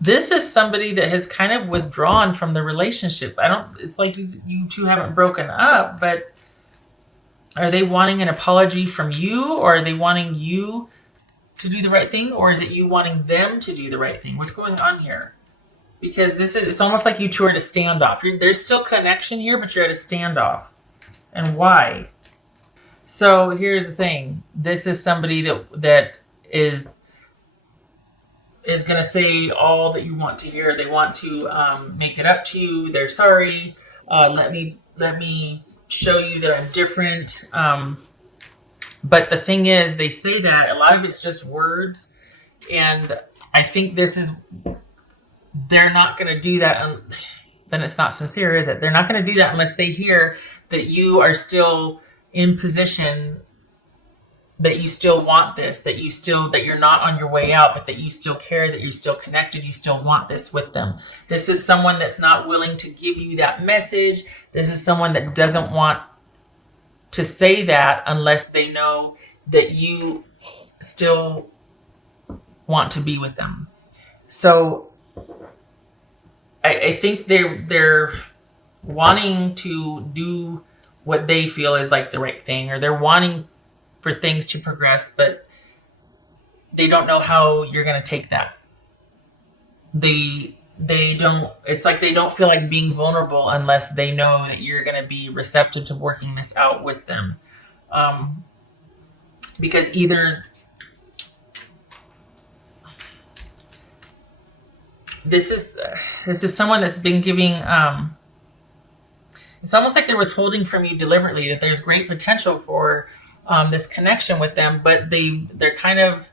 This is somebody that has kind of withdrawn from the relationship. It's like you two haven't broken up, but are they wanting an apology from you, or are they wanting you to do the right thing, or is it you wanting them to do the right thing? What's going on here? Because it's almost like you two are at a standoff. There's still connection here, but you're at a standoff. And why? So here's the thing. This is somebody that is going to say all that you want to hear. They want to make it up to you. They're sorry. Let me show you that I'm different. But the thing is, they say that a lot of it's just words, and I think they're not going to do that. Then it's not sincere, is it? They're not going to do that unless they hear that you are still in position, that you still want this, that you're not on your way out, but that you still care, that you're still connected, you still want this with them. This is someone that's not willing to give you that message. This is someone that doesn't want to say that unless they know that you still want to be with them. So I think they're wanting to do what they feel is like the right thing, or they're wanting for things to progress, but they don't know how you're going to take that. It's like they don't feel like being vulnerable unless they know that you're going to be receptive to working this out with them. Because either this is someone that's been giving, it's almost like they're withholding from you deliberately, that there's great potential for this connection with them, but they're kind of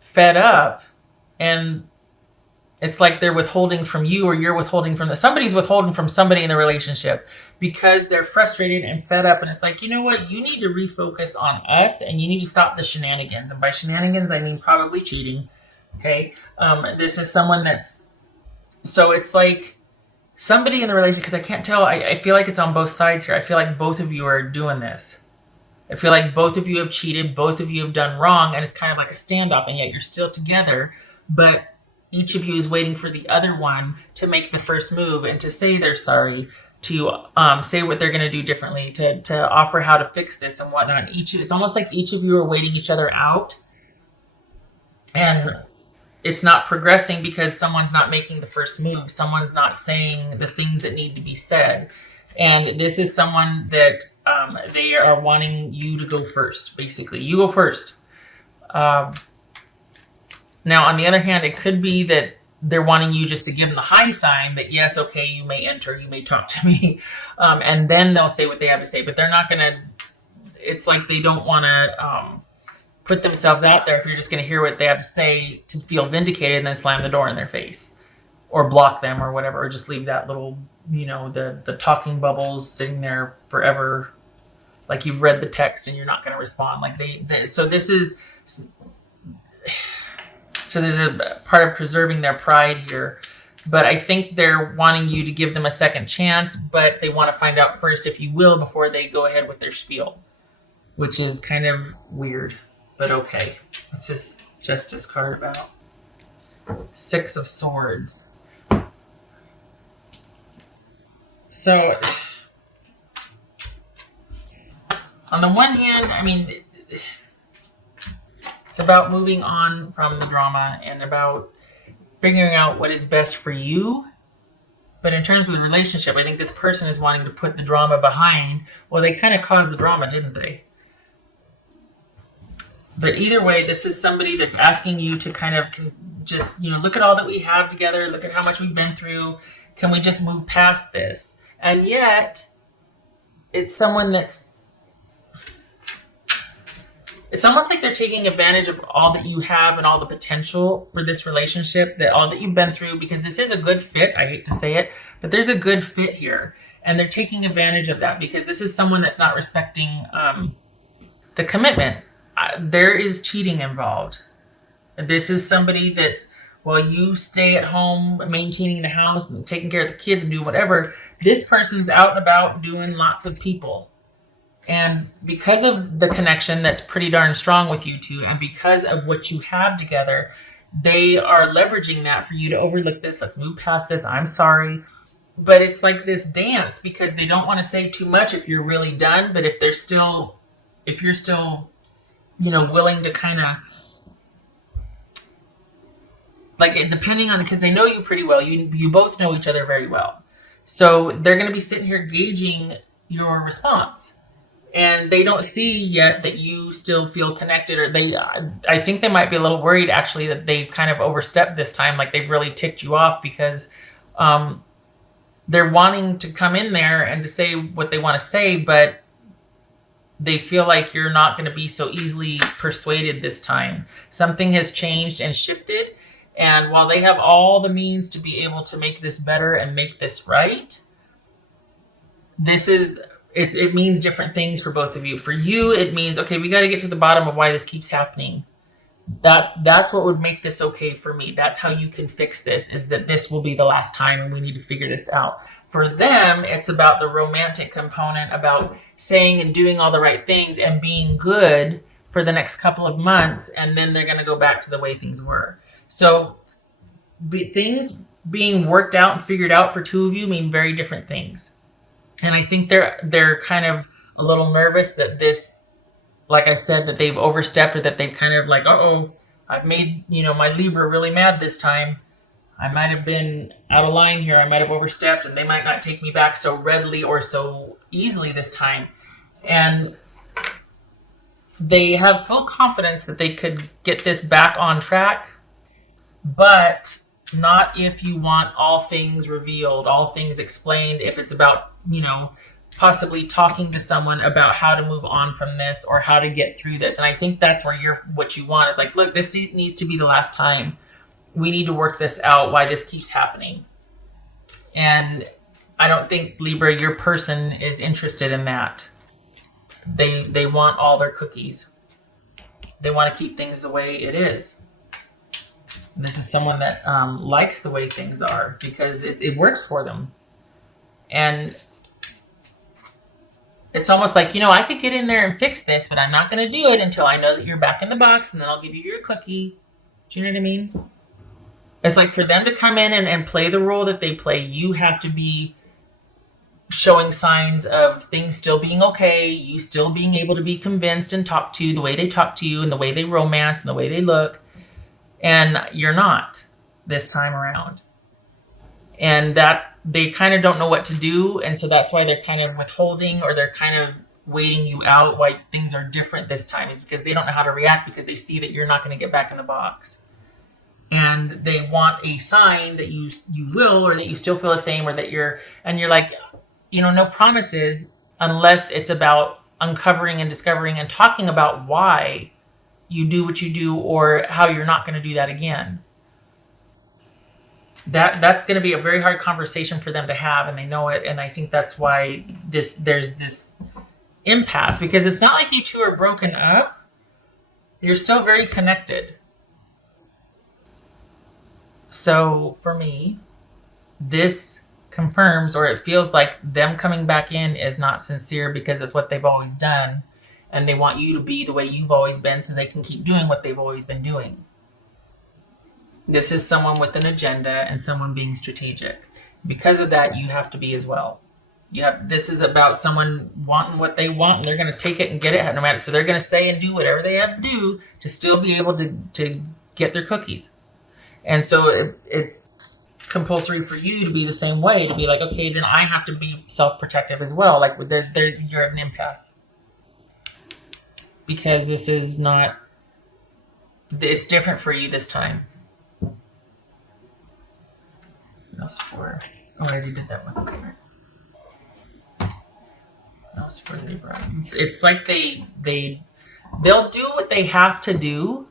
fed up, and it's like they're withholding from you, or you're withholding from somebody's withholding from somebody in the relationship because they're frustrated and fed up. And it's like, you know what? You need to refocus on us, and you need to stop the shenanigans. And by shenanigans, I mean probably cheating. Okay. This is someone so it's like somebody in the relationship, because I can't tell. I feel like it's on both sides here. I feel like both of you are doing this. I feel like both of you have cheated. Both of you have done wrong. And it's kind of like a standoff, and yet you're still together. But each of you is waiting for the other one to make the first move and to say they're sorry, to say what they're going to do differently, to offer how to fix this and whatnot. It's almost like each of you are waiting each other out, and it's not progressing because someone's not making the first move. Someone's not saying the things that need to be said. And this is someone that they are wanting you to go first, basically. You go first. Now, on the other hand, it could be that they're wanting you just to give them the high sign that, yes, okay, you may enter, you may talk to me, and then they'll say what they have to say. But they're not going to, it's like they don't want to put themselves out there if you're just going to hear what they have to say to feel vindicated and then slam the door in their face or block them or whatever, or just leave that little, the talking bubbles sitting there forever, like you've read the text and you're not going to respond. Like so there's a part of preserving their pride here. But I think they're wanting you to give them a second chance, but they want to find out first if you will before they go ahead with their spiel, which is kind of weird, but okay. What's this Justice card about? Six of Swords. So, on the one hand, I mean, it's about moving on from the drama and about figuring out what is best for you. But in terms of the relationship, I think this person is wanting to put the drama behind. Well, they kind of caused the drama, didn't they? But either way, this is somebody that's asking you to kind of just, look at all that we have together. Look at how much we've been through. Can we just move past this? And yet, it's someone it's almost like they're taking advantage of all that you have and all the potential for this relationship, that all that you've been through, because this is a good fit. I hate to say it, but there's a good fit here. And they're taking advantage of that because this is someone that's not respecting the commitment. There is cheating involved. This is somebody that, while you stay at home maintaining the house and taking care of the kids and do whatever, this person's out and about doing lots of people. And because of the connection that's pretty darn strong with you two, and because of what you have together, they are leveraging that for you to overlook this. Let's move past this. I'm sorry. But it's like this dance because they don't want to say too much if you're really done. But if you're still, willing to kind of, like, depending on, because they know you pretty well. You both know each other very well. So they're going to be sitting here gauging your response. And they don't see yet that you still feel connected, or I think they might be a little worried actually that they've kind of overstepped this time. Like they've really ticked you off because they're wanting to come in there and to say what they want to say, but they feel like you're not going to be so easily persuaded this time. Something has changed and shifted. And while they have all the means to be able to make this better and make this right, it means different things for both of you. For you, it means, okay, we got to get to the bottom of why this keeps happening. That's what would make this okay for me. That's how you can fix this, is that this will be the last time and we need to figure this out. For them, it's about the romantic component, about saying and doing all the right things and being good for the next couple of months, and then they're going to go back to the way things were. So things being worked out and figured out for two of you mean very different things. And I think they're kind of a little nervous that this, like I said, that they've overstepped, or that they've kind of like, I've made, my Libra really mad this time. I might have been out of line here. I might have overstepped, and they might not take me back so readily or so easily this time. And they have full confidence that they could get this back on track, but not if you want all things revealed, all things explained, if it's about, possibly talking to someone about how to move on from this or how to get through this. And I think that's where what you want is like, look, this needs to be the last time. We need to work this out, why this keeps happening. And I don't think, Libra, your person is interested in that. They want all their cookies. They want to keep things the way it is. This is someone that likes the way things are because it works for them. And it's almost like, I could get in there and fix this, but I'm not going to do it until I know that you're back in the box, and then I'll give you your cookie. Do you know what I mean? It's like for them to come in and play the role that they play, you have to be showing signs of things still being okay, you still being able to be convinced and talk to the way they talk to you and the way they romance and the way they look. And you're not this time around. And that they kind of don't know what to do. And so that's why they're kind of withholding, or they're kind of waiting you out, why things are different this time, is because they don't know how to react, because they see that you're not going to get back in the box. And they want a sign that you will, or that you still feel the same, or that you're like, no promises unless it's about uncovering and discovering and talking about why you do what you do, or how you're not going to do that again. That's going to be a very hard conversation for them to have, and they know it. And I think that's why there's this impasse, because it's not like you two are broken up. You're still very connected. So for me, this confirms, or it feels like them coming back in is not sincere, because it's what they've always done. And they want you to be the way you've always been so they can keep doing what they've always been doing. This is someone with an agenda and someone being strategic. Because of that, you have to be as well. This is about someone wanting what they want, and they're going to take it and get it no matter. So they're going to say and do whatever they have to do to still be able to get their cookies. And so it's compulsory for you to be the same way, to be like, okay, then I have to be self-protective as well. Like you're at an impasse. Because this is not, it's different for you this time. No score. Oh, I already did that one. Okay. No score, Libra. It's like they'll do what they have to do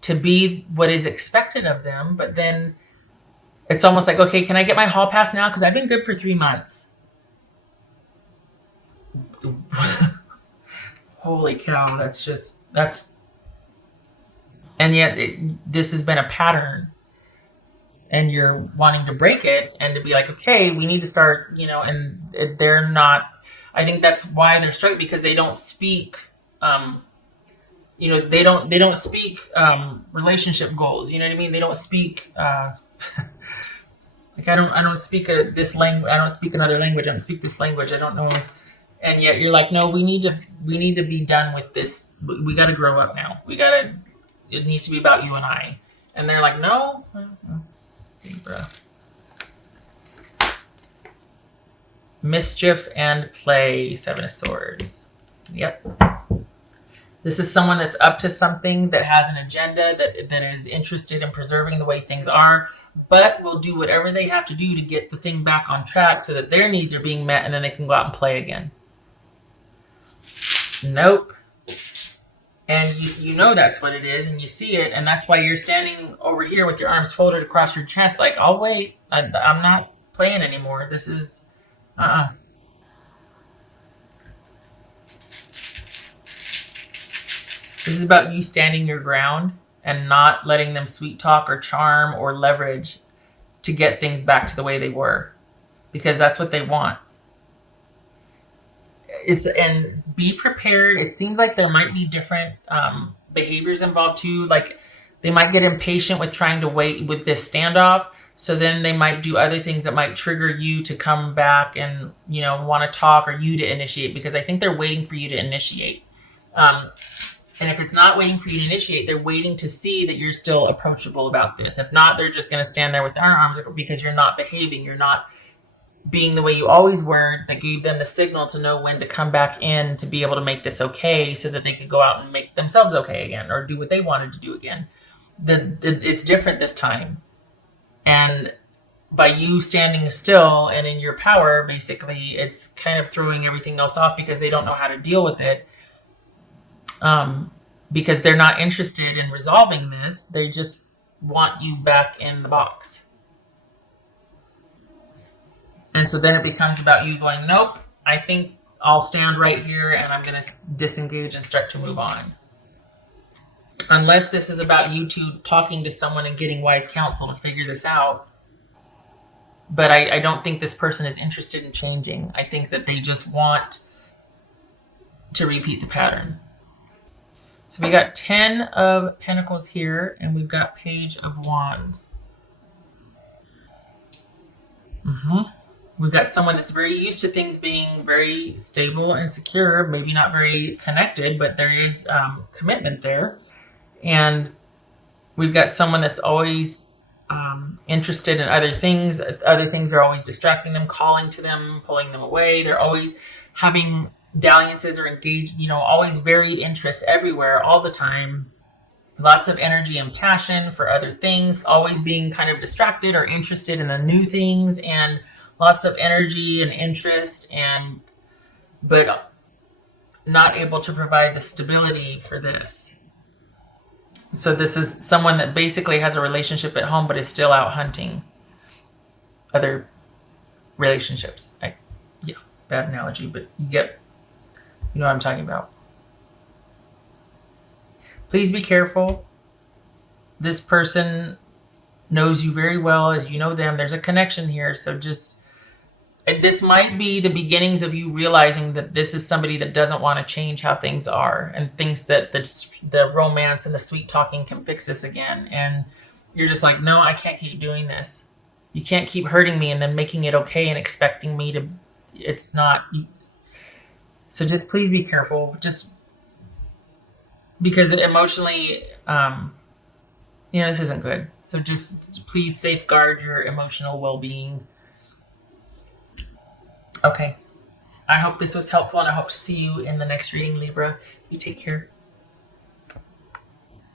to be what is expected of them, but then it's almost like, okay, can I get my hall pass now? Because I've been good for 3 months. Holy cow, and yet this has been a pattern, and you're wanting to break it and to be like, okay, we need to start, and they're not. I think that's why they're struggling, because they don't speak, they don't speak relationship goals. You know what I mean? They don't speak like I don't speak this language. I don't speak another language. I don't speak this language. I don't know. And yet you're like, no, we need to be done with this. We got to grow up now. It needs to be about you and I. And they're like, no, Libra. Mischief and play, Seven of Swords. Yep. This is someone that's up to something, that has an agenda, that is interested in preserving the way things are, but will do whatever they have to do to get the thing back on track so that their needs are being met and then they can go out and play again. Nope. And you know that's what it is, and you see it, and that's why you're standing over here with your arms folded across your chest like, I'll wait. I'm not playing anymore. This is... This is about you standing your ground and not letting them sweet talk or charm or leverage to get things back to the way they were, because that's what they want. And be prepared. It seems like there might be different behaviors involved too. Like they might get impatient with trying to wait with this standoff. So then they might do other things that might trigger you to come back and, want to talk, or you to initiate, because I think they're waiting for you to initiate. And if it's not waiting for you to initiate, they're waiting to see that you're still approachable about this. If not, they're just going to stand there with their arms because you're not behaving. You're not being the way you always were, that gave them the signal to know when to come back in to be able to make this okay, so that they could go out and make themselves okay again, or do what they wanted to do again. It's different this time. And by you standing still and in your power, basically, it's kind of throwing everything else off because they don't know how to deal with it. Because they're not interested in resolving this. They just want you back in the box. And so then it becomes about you going, nope, I think I'll stand right here and I'm going to disengage and start to move on. Unless this is about you two talking to someone and getting wise counsel to figure this out. But I don't think this person is interested in changing. I think that they just want to repeat the pattern. So we got 10 of Pentacles here, and we've got Page of Wands. We've got someone that's very used to things being very stable and secure, maybe not very connected, but there is commitment there. And we've got someone that's always interested in other things. Other things are always distracting them, calling to them, pulling them away. They're always having dalliances or engaged, always varied interests everywhere, all the time. Lots of energy and passion for other things, always being kind of distracted or interested in the new things, and lots of energy and interest, but not able to provide the stability for this. So this is someone that basically has a relationship at home, but is still out hunting other relationships. Bad analogy, but you know what I'm talking about. Please be careful. This person knows you very well as you know them. There's a connection here. So this might be the beginnings of you realizing that this is somebody that doesn't want to change how things are, and thinks that the romance and the sweet talking can fix this again. And you're just like, no, I can't keep doing this. You can't keep hurting me and then making it okay and expecting me to, it's not. So just please be careful. Just because emotionally, this isn't good. So just please safeguard your emotional well-being. Okay. I hope this was helpful, and I hope to see you in the next reading, Libra. You take care.